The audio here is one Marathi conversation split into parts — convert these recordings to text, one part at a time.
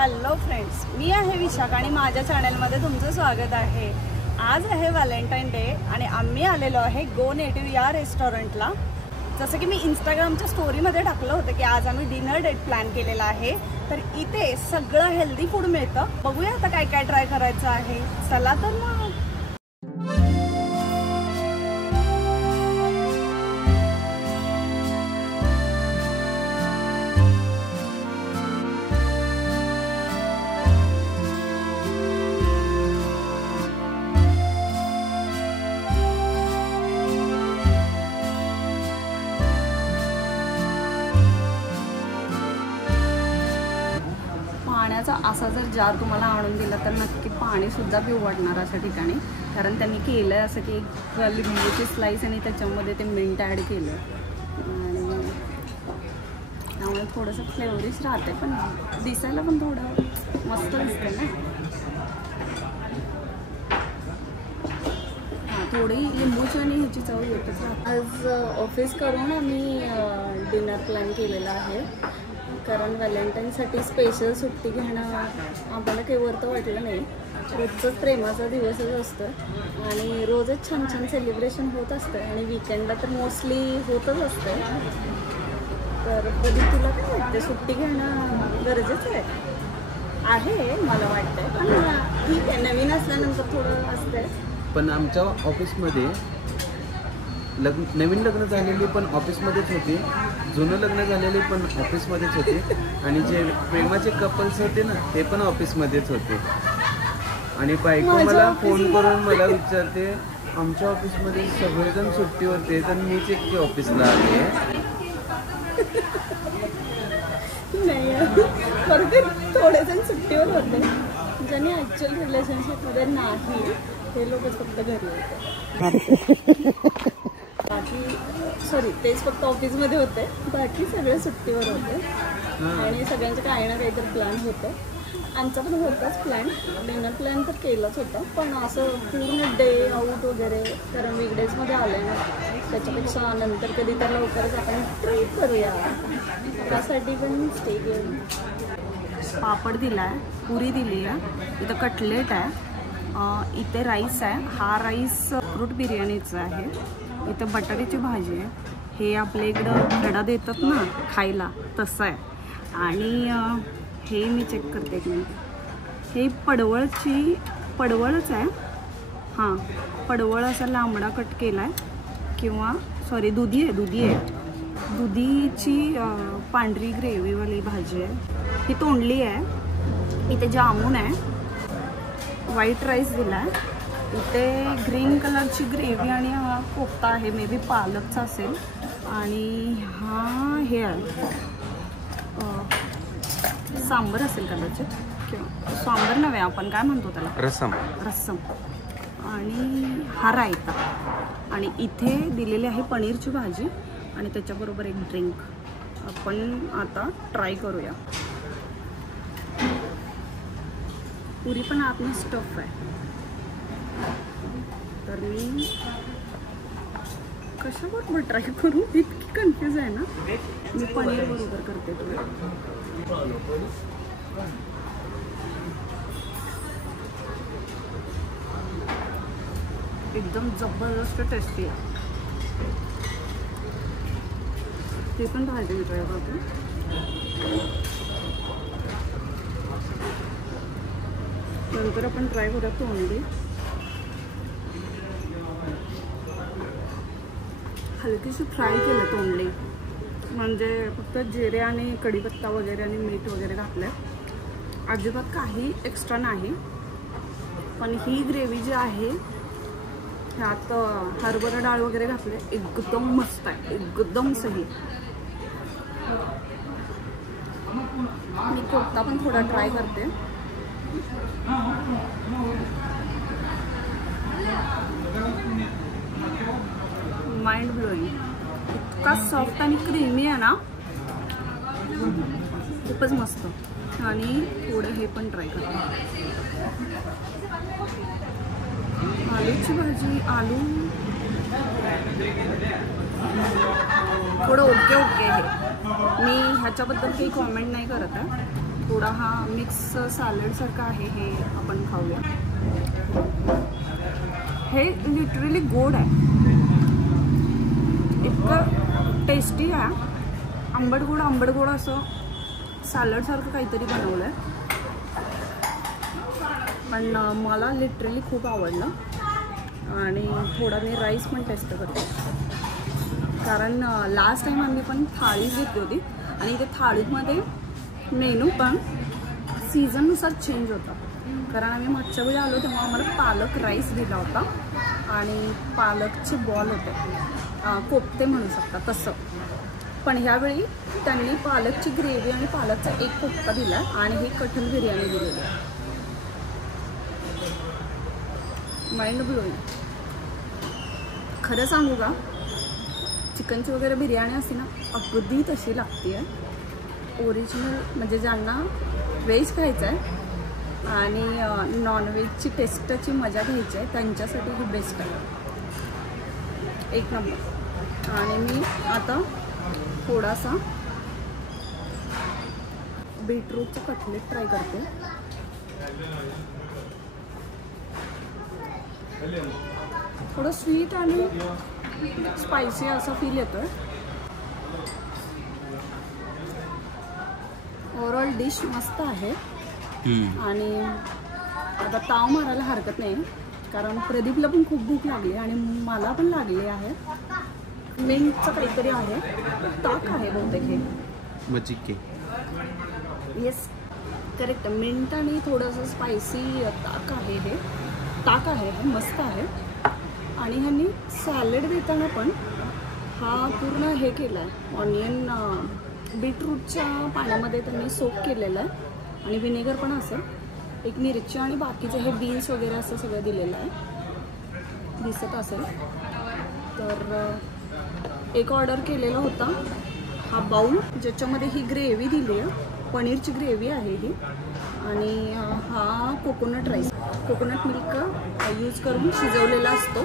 हॅलो फ्रेंड्स, मी आहे विशाख आणि माझ्या चॅनलमध्ये तुमचं स्वागत आहे। आज आहे व्हॅलेंटाईन डे आणि आम्ही आलेलो आहे गो नेटिव्ह या रेस्टॉरंटला। जसं की मी इंस्टाग्रामच्या स्टोरीमध्ये टाकलं होतं की आज आम्ही डिनर डेट प्लॅन केलेला आहे, तर इथे सगळं हेल्दी फूड मिळतं। बघूया आता काय काय ट्राय करायचं आहे, चला तर मग। पाण्याचा असा जर जार तुम्हाला आणून दिला तर नक्की पाणी सुद्धा पिऊ वाटणार अशा ठिकाणी, कारण त्यांनी केलं आहे असं की एक लिंबूची स्लाइस आणि त्याच्यामध्ये ते मिंट ॲड केलं आणि त्यामुळे थोडंसं फ्लेवरिश राहते, पण दिसायला पण थोडं मस्त दिसतं ना। हां, थोडी लिंबूची आणि ह्याची चव येतच राहते। आज ऑफिस करून आम्ही डिनर प्लॅन केलेला आहे, कारण व्हॅलेंटाईनसाठी स्पेशल सुट्टी घेणं आम्हाला काही वर्थ वाटलं नाही। रोजचाच प्रेमाचा दिवसच असतो आणि रोजच छान छान सेलिब्रेशन होत असतं आणि वीकेंडला तर मोस्टली होतच असतं। तर कधी तुला काय वाटतं, सुट्टी घेणं गरजेचं आहे मला वाटतं, पण ठीक आहे, नवीन असल्यानंतर थोडं असतं। पण आमच्या ऑफिसमध्ये नवीन लग्न झालेली पण ऑफिसमध्येच होती, जुनं लग्न झालेली पण ऑफिसमध्येच होते आणि जे प्रेमाचे कपल्स होते ना ते पण ऑफिसमध्येच होते। आणि बायको मला फोन करून मला विचारते, आमच्या ऑफिसमध्ये सगळेजण सुट्टीवर होते तर मीच एकटी ऑफिसला आले। नाही, परफेक्ट थोडेजण सुट्टीवर होते, ज्यांनी ॲक्च्युअल रिलेशनशिपमध्ये नाही ते लोकच फक्त घरी होते। बाकी तेच फक्त ऑफिसमध्ये होते, बाकी सगळे सुट्टीवर होते आणि सगळ्यांचं काही ना काहीतरी प्लॅन होतं। आमचा पण होताच प्लॅन, डिनर प्लॅन तर केलाच होता, पण असं पूर्ण डे आऊट वगैरे, कारण वीकडेजमध्ये आलं ना, त्याच्यापेक्षा नंतर कधी तर लवकरच आपण ट्रिप करूया, त्यासाठी पण स्टे घेऊन। पापड दिला आहे, पुरी दिली आहे, इथं कटलेट आहे, इथे राईस आहे, हा राईस फ्रूट बिर्याणीचा आहे, इथं बटाट्याची भाजी आहे, हे आपल्या इकडं खडा देतात ना खायला तसं आहे, आणि हे मी चेक करते एक मिनिट, हे पडवळच आहे, हां पडवळ असा लांबडा कट केला आहे, किंवा सॉरी दुधी आहे, दुधीची पांढरी ग्रेव्हीवाली भाजी आहे, ही तोंडली आहे, इथे जामून आहे, व्हाईट राईस दिला आहे, इथे ग्रीन कलरची ग्रेव्ही आणि हा कोफ्ता आहे, मे बी पालकचा असेल, आणि हा हे आहे सांबर असेल कदाचित, किंवा सांबर नव्हे आपण काय म्हणतो त्याला, रस्सम, आणि हा रायता, आणि इथे दिलेली आहे पनीरची भाजी आणि त्याच्याबरोबर एक ड्रिंक। आपण आता ट्राय करूया। पुरी पण आतनं स्टफ आहे, तर मी कशाबरोबर ट्राय करू इतकी कन्फ्यूज आहे ना, मी पनीर बरोबर करते तुला। एकदम जबरदस्त टेस्टी आहे, ते पण राहते मी ट्राय करते। नंतर आपण ट्राय करूया तोंडली, हलकीशी फ्राय केलं तोंडली, म्हणजे फक्त जिरे आणि कढीपत्ता वगैरे आणि मीठ वगैरे घातलं, अजिबात काही एक्स्ट्रा नाही। पण ही ग्रेव्ही जी आहे ह्यात हरभरा डाळ वगैरे घातले, एकदम मस्त आहे, एकदम सही। मी कोफ्ता पण थोडा ट्राय करते। माइंड ब्लोइंग, इतका सॉफ्ट आणि क्रीमी आहे ना, खूपच मस्त। आणि थोडं हे पण ट्राय करते, आलूची भाजी, आलू थोडं ओके आहे, मी ह्याच्याबद्दल काही कॉमेंट नाही करत आहे, थोडा हा मिक्स सॅलड सारखा आहे, हे आपण खाऊया. हे लिटरली गोड आहे, इतकं टेस्टी आहे. आंबट गोड असं सॅलड सारखं काहीतरी बनवलं आहे, पण मला लिटरली खूप आवडलं. आणि थोडा मी राईस पण टेस्ट करते, कारण लास्ट टाइम आम्ही पण थाळी घेतली होती आणि ते थाळीमध्ये मेनू पण सीझननुसार चेंज होता. कारण आम्ही मागच्या वेळी आलो तेव्हा आम्हाला पालक राईस दिला होता आणि पालकचे बॉल होते, कोफ्ते म्हणू शकता तसं. पण ह्यावेळी त्यांनी पालकची ग्रेव्ही आणि पालकचा एक कोफ्ता दिला आणि ही कठीण बिर्याणी दिलेली आहे. Mind blowing. खरं सांगू का, चिकनची वगैरे बिर्याणी असते ना, अगदी तशी लागते आहे ओरिजिनल. म्हणजे ज्यांना व्हेज खायचं आहे आणि नॉनव्हेजची टेस्टची मजा घ्यायची आहे त्यांच्यासाठी ही बेस्ट आहे, एक नंबर. आणि मी आता थोडासा बीटरूटचं कटलेट ट्राय करते. थोडं स्वीट आणि स्पायसी असा फील येतोय. ओव्हरऑल डिश मस्त आहे. आणि आता ताव मारायला हरकत नाही, कारण प्रदीपला पण खूप भूक लागली आणि मला पण लागली आहे. मिंटचं काहीतरी आहे, ताक आहे बहुतेक हे. मचिके. येस करेक्ट, मिंट आणि थोडंसं स्पायसी ताक आहे. हे ताक आहे, हे मस्त आहे. आणि ह्यांनी सॅलड देताना पण हा पूर्ण हे केला आहे, ऑनियन बीटरूटच्या पाण्यामध्ये त्यांनी सोक केलेलं आहे आणि विनेगर पण असेल, एक मिरची आणि बाकीचे हे बीन्स वगैरे असं सगळं दिलेलं आहे, दिसत असेल तर. एक ऑर्डर केलेला होता हा बाउल, ज्याच्यामध्ये ही ग्रेव्ही दिली आहे, पनीरची ग्रेव्ही आहे ही. आणि हा coconut rice, coconut milk use करून शिजवलेला असतो.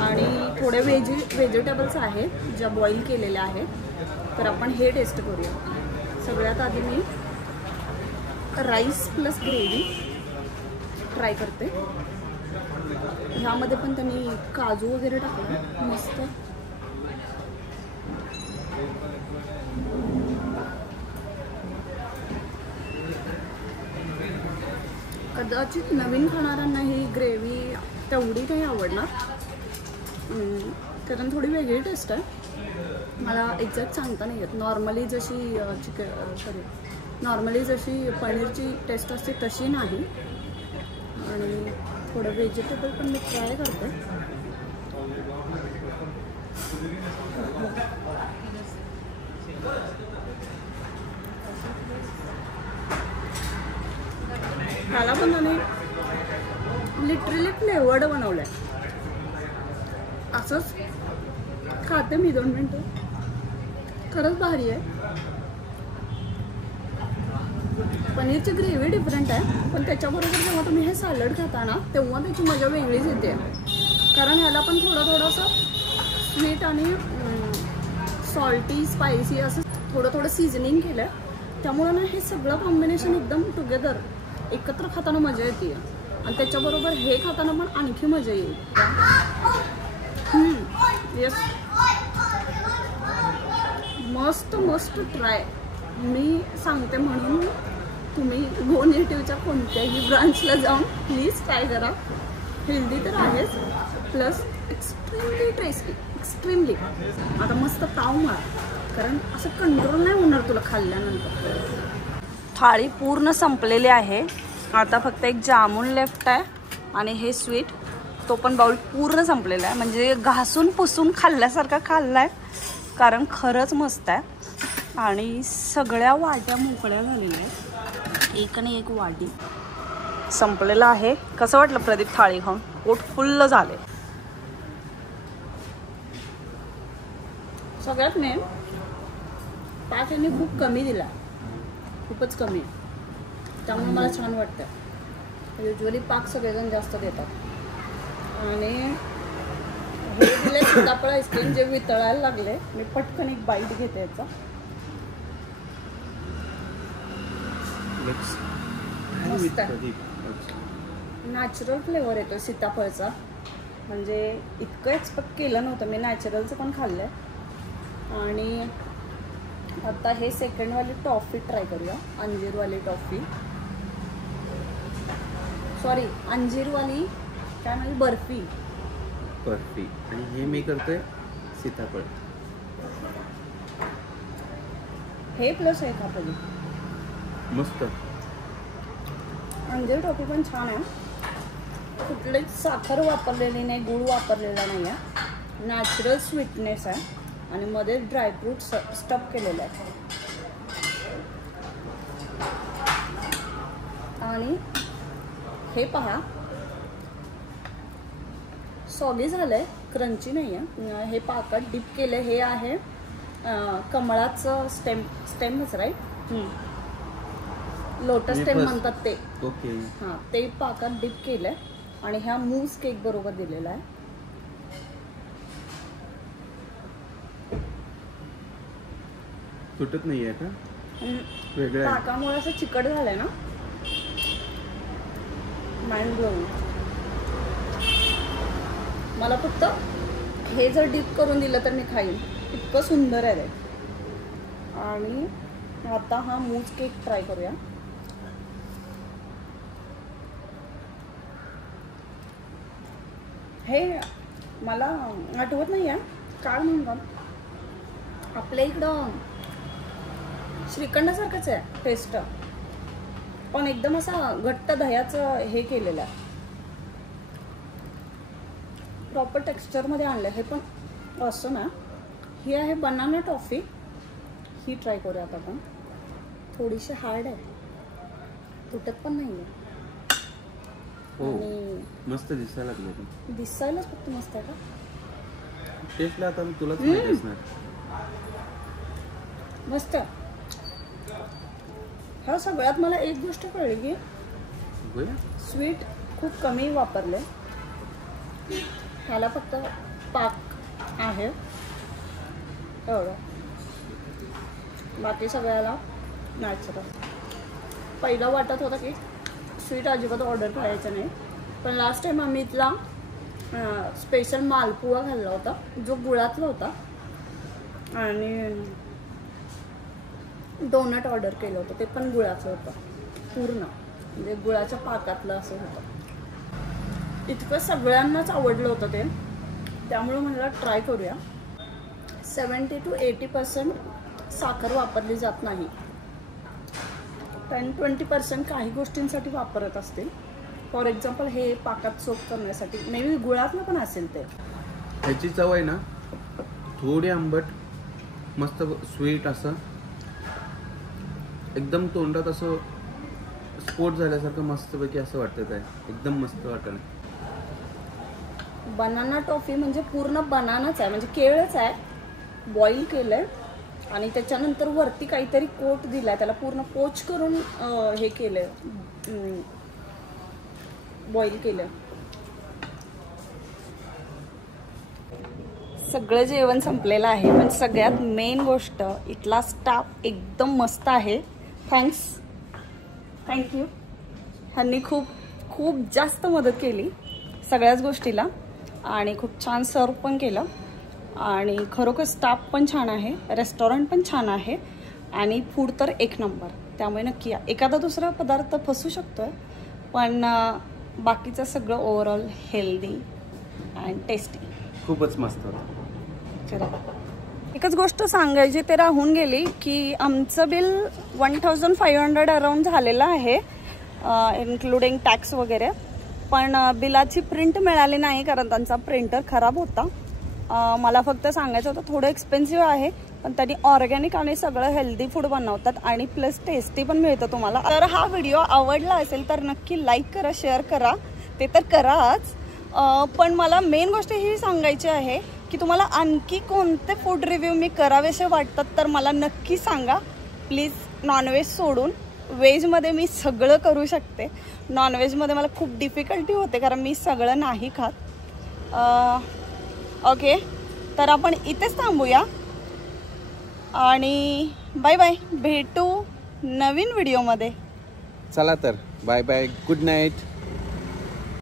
आणि थोड्या व्हेजिटेबल्स आहेत ज्या बॉईल केलेल्या आहेत. तर आपण हे टेस्ट करूया. सगळ्यात आधी मी राईस प्लस ग्रेव्ही ट्राय करते. ह्यामध्ये पण त्यांनी काजू वगैरे टाकलं मस्त. कदाचित नवीन खाणाऱ्यांना ही ग्रेव्ही तेवढी नाही आवडणार, कारण थोडी वेगळी टेस्ट आहे. मला एक्झॅक्ट सांगता नाही येत. नॉर्मली जशी पनीरची टेस्ट असते तशी नाही. आणि थोडं व्हेजिटेबल पण मी ट्राय करते. ह्याला पण त्याने लिटरली फ्लेवर्ड बनवलं आहे. असंच खाते मी 2 मिनटं. खरंच भारी आहे. पनीरची ग्रेव्ही डिफरंट आहे, पण त्याच्याबरोबर जेव्हा तुम्ही हे सॅलड खाता ना तेव्हा त्याची मजा वेगळीच येते. कारण ह्याला पण थोडंसं स्वीट आणि सॉल्टी स्पायसी असं थोडं सीझनिंग केलं आहे. त्यामुळं ना हे सगळं कॉम्बिनेशन एकदम टुगेदर एकत्र खाताना मजा येते. आणि त्याच्याबरोबर हे खाताना पण आणखी मजा येईल. येस, मस्त ट्राय. मी सांगते म्हणून तुम्ही गो नेटिव्हच्या कोणत्याही ब्रांचला जाऊन प्लीज ट्राय करा. हेल्दी तर आहेच, प्लस एक्स्ट्रीमली टेस्टी, एक्स्ट्रीमली. आता मस्त ताव मार, कारण असं कंट्रोल नाही होणार तुला खाल्ल्यानंतर. थाळी पूर्ण संपलेली आहे. आता फक्त एक जामून लेफ्ट आहे आणि हे स्वीट, तो पण बाउल पूर्ण संपलेला आहे. म्हणजे घासून पुसून खाल्ल्यासारखा खाल्ला आहे, कारण खरंच मस्त आहे. आणि सगळ्या वाट्या मोकळ्या झालेल्या आहेत, एक आणि एक वाटी संपलेला आहे. कसं वाटलं प्रदीप थाळी खाऊन? पोट फुल्ल झाले. सगळ्यात मेन पाक यांनी खूप कमी दिला, खूपच कमी. त्यामुळे मला छान वाटतं. युजली पाक सगळेजण जास्त देतात. आणि हे दिले सीताफळ आईस्क्रीम जे वितळायला लागले. मी पटकन एक बाईट घेते याचा. मस्त नॅचरल फ्लेवर येतो सीताफळचा. म्हणजे इतकं एक्सपेक्ट केलं नव्हतं मी. नॅचरलचं पण खाल्लं आहे. आणि आता हे सेकंडवाली टॉफी ट्राय करूया. अंजीरवाली टॉफी, सॉरी अंजीरवाली काय म्हणजे बर्फी. आणि हे मी करतोय सीताफळ. हे प्लस आहे का कधी मस्त. अंजीर टॉफी पण छान आहे. कुठलीच साखर वापरलेली नाही, गूळ वापरलेला नाही आहे. नॅचरल स्वीटनेस आहे आणि मध्ये ड्रायफ्रूट स्टफ केलेलं आहे. आणि हे पहा सॉगी झालंय, क्रंची नाही आहे. हे पाकात डिप केलं. हे आहे कमळाचं स्टेमच राईट, लोटस स्टेम म्हणतात ते. ओके. हां ते पाकात डिप केलंय आणि ह्या मूस केक बरोबर दिलेला आहे. तुटत नाहीये का? वेगळं आहे. पाकामुळे असं चिकट झालंय ना, माइंड ब्लोइंग. मला फक्त हे जर डिप करून दिलं तर मी खाईन, इतकं सुंदर आहे ते. आणि आता हा मूस केक ट्राय करूया. हे मला आठवत नाही आहे काय म्हणतात. आपल्या इकडं श्रीखंडासारखंच आहे टेस्ट, पण एकदम असा घट्ट दह्याचं हे केलेलं आहे. प्रॉपर टेक्स्चरमध्ये आणलं. हे पण असं ना. ही आहे बनाना टॉफी. ही ट्राय करूया आता आपण. थोडीशी हार्ड आहे, तुटत पण नाही आहे. मस्त दिसायला लागलं. दिसायलाच फक्त मस्त आहे का? टेस्टला आता तुलाच माहिती असणार. मस्त. ह्या सगळ्यात मला एक गोष्ट कळली की स्वीट खूप कमी वापरले. ह्याला फक्त पाक आहे एवढं, बाकी सगळ्याला नॅचरल. पहिलं वाटत होतं की स्वीट अजिबात ऑर्डर करायचं नाही, पण लास्ट टाइम आम्ही इथला स्पेशल मालपुवा खाल्ला होता जो गुळातला होता. आणि डोनट ऑर्डर केलं होतं, ते पण गुळाचं होतं पूर्ण, म्हणजे गुळाच्या पाकातलं असं होतं. इतकं सगळ्यांनाच आवडलं होतं ते, त्यामुळे मला ट्राय करूया. 70 to 80% साखर वापरली जात नाही, 10-20% काही गोष्टींसाठी वापरत असतील. फॉर एक्झाम्पल हे पाकात सोप करण्यासाठी, मे बी गुळातलं पण असेल ते. ह्याची चव आहे ना थोडी आंबट, मस्त स्वीट, असं एकदम तोंडात असं स्फोट झाल्यासारखं मस्तपैकी असं वाटतं. काय एकदम मस्त वाटलं. बनाना टॉफी म्हणजे पूर्ण बनानाच आहे, म्हणजे केळच आहे, बॉईल केलंय आणि त्याच्यानंतर वरती काहीतरी कोट दिलाय, त्याला पूर्ण पोच करून हे केलंय, बॉईल केलंय. सगळं जेवण संपलेलं आहे, पण सगळ्यात मेन गोष्ट इथला स्टाफ एकदम मस्त आहे. थँक्यू. ह्यांनी खूप जास्त मदत केली सगळ्याच गोष्टीला आणि खूप छान सर्व पण केलं. आणि खरोखर स्टाफ पण छान आहे, रेस्टॉरंट पण छान आहे आणि फूड तर एक नंबर. त्यामुळे नक्की या. एखादा दुसरा पदार्थ फसू शकतोय, पण बाकीचं सगळं ओव्हरऑल हेल्दी अँड टेस्टी. खूपच मस्त होतं. एकच गोष्ट सांगायची ते राहून गेली की आमचं बिल 1500 अराउंड झालेलं आहे, इन्क्लुडिंग टॅक्स वगैरे. पण बिलाची प्रिंट मिळाली नाही कारण त्यांचा प्रिंटर खराब होता. मला फक्त सांगायचं होतं थोडं एक्सपेन्सिव्ह आहे, पण त्यांनी ऑर्गॅनिक आणि सगळं हेल्दी फूड बनवतात आणि प्लस टेस्टी पण मिळतं तुम्हाला. तर हा व्हिडिओ आवडला असेल तर नक्की लाईक करा, शेअर करा, ते तर कराच. पण मला मेन गोष्ट ही सांगायची आहे की तुम्हाला आणखी कोणते फूड रिव्ह्यू मी करावेसे वाटतात तर मला नक्की सांगा प्लीज. नॉनव्हेज सोडून व्हेजमध्ये मी सगळं करू शकते. नॉनव्हेजमध्ये मला खूप डिफिकल्टी होते कारण मी सगळं नाही खात. ओके, तर आपण इथेच थांबूया आणि बाय बाय. भेटू नवीन व्हिडिओमध्ये. चला तर बाय बाय, गुड नाईट.